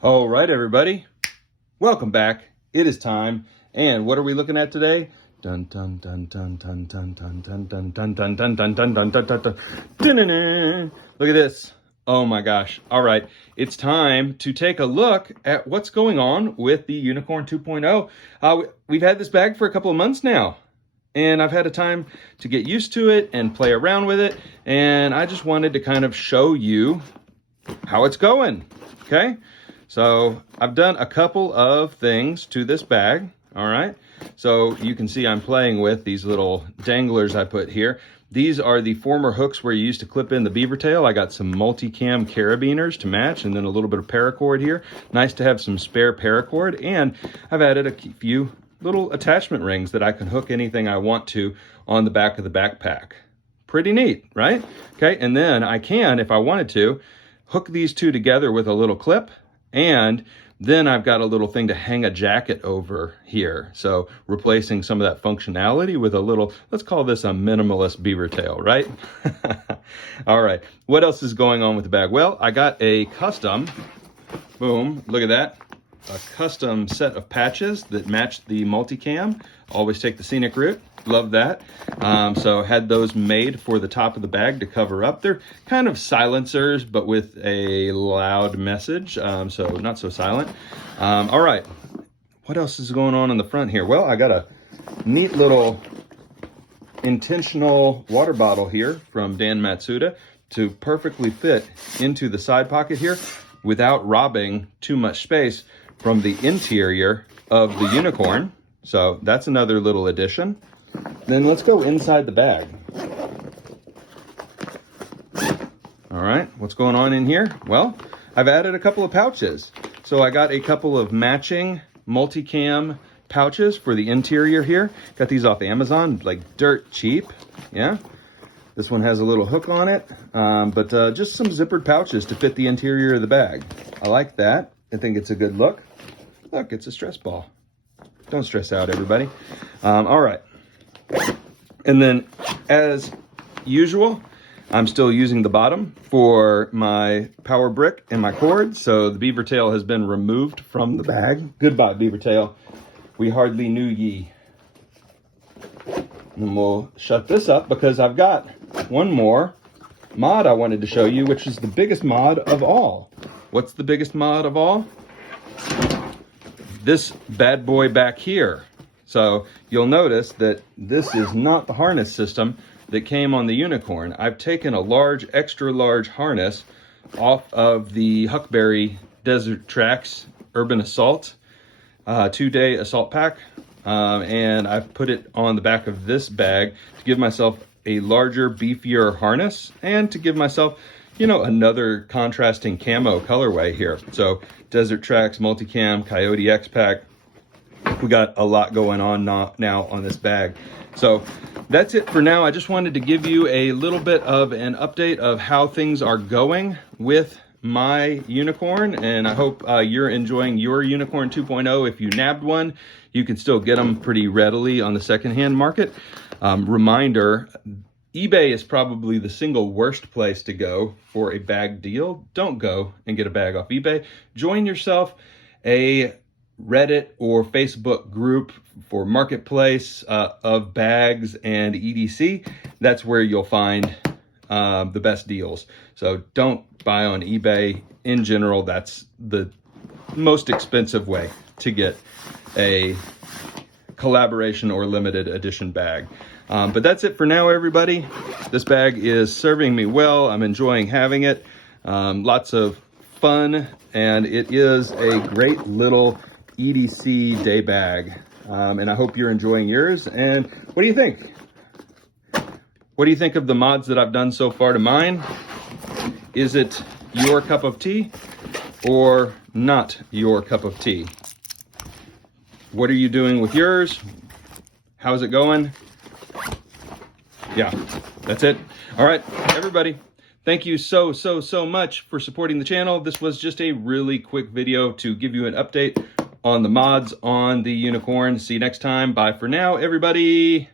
All right, everybody, welcome back. It is time, and what are we looking at today? Dun dun dun dun dun dun dun dun dun dun dun dun dun dun dun dun dun dun. Look at this. Oh my gosh. All right, it's time to take a look at what's going on with the Unicorn 2.0. We've had this bag for a couple of months now, and I've had a time to get used to it and play around with it, and I just wanted to kind of show you how it's going, okay? So I've done a couple of things to this bag, all right? So you can see I'm playing with these little danglers I put here. These are the former hooks where you used to clip in the beaver tail. I got some multicam carabiners to match and then a little bit of paracord here. Nice to have some spare paracord, and I've added a few little attachment rings that I can hook anything I want to on the back of the backpack. Pretty neat, right? Okay, and then I can, if I wanted to, hook these two together with a little clip, and then I've got a little thing to hang a jacket over here. So replacing some of that functionality with a little, let's call this a minimalist beaver tail, right? All right, what else is going on with the bag? Well, I got a custom, boom, look at that. A custom set of patches that match the multicam. Always take the scenic route. Love that. So had those made for the top of the bag to cover up. They're kind of silencers, but with a loud message, so not so silent. All right, what else is going on in the front here? Well, I got a neat little intentional water bottle here from Dan Matsuda to perfectly fit into the side pocket here without robbing too much space from the interior of the Unicorn. So that's another little addition. Then let's go inside the bag. All right, what's going on in here? Well, I've added a couple of pouches. So I got a couple of matching multicam pouches for the interior here. Got these off Amazon, like dirt cheap, yeah? This one has a little hook on it, but just some zippered pouches to fit the interior of the bag. I like that. I think it's a good look. Look, it's a stress ball. Don't stress out, everybody. All right. And then, as usual, I'm still using the bottom for my power brick and my cord. So the beaver tail has been removed from the bag. Goodbye, beaver tail. We hardly knew ye. And we'll shut this up because I've got one more mod I wanted to show you, which is the biggest mod of all. What's the biggest mod of all? This bad boy back here. So you'll notice that this is not the harness system that came on the Unicorn. I've taken a large, extra large harness off of the Huckberry Desert Tracks Urban Assault 2-day assault pack, and I've put it on the back of this bag to give myself a larger, beefier harness and to give myself, you know, another contrasting camo colorway here. So Desert Tracks Multicam Coyote X Pack. We got a lot going on now on this bag. So that's it for now. I just wanted to give you a little bit of an update of how things are going with my Unicorn, and I hope you're enjoying your Unicorn 2.0. If you nabbed one, you can still get them pretty readily on the secondhand market. Reminder, eBay is probably the single worst place to go for a bag deal. Don't go and get a bag off eBay. Join yourself a Reddit or Facebook group for marketplace of bags and EDC. That's where you'll find the best deals. So don't buy on eBay. In general, that's the most expensive way to get a collaboration or limited edition bag. But that's it for now, everybody. This bag is serving me well. I'm enjoying having it. Lots of fun, and it is a great little EDC day bag. And I hope you're enjoying yours. And what do you think? What do you think of the mods that I've done so far to mine? Is it your cup of tea or not your cup of tea? What are you doing with yours? How's it going? Yeah, that's it. All right, everybody. Thank you so much for supporting the channel. This was just a really quick video to give you an update on the mods on the Unicorn. See you next time. Bye for now, everybody.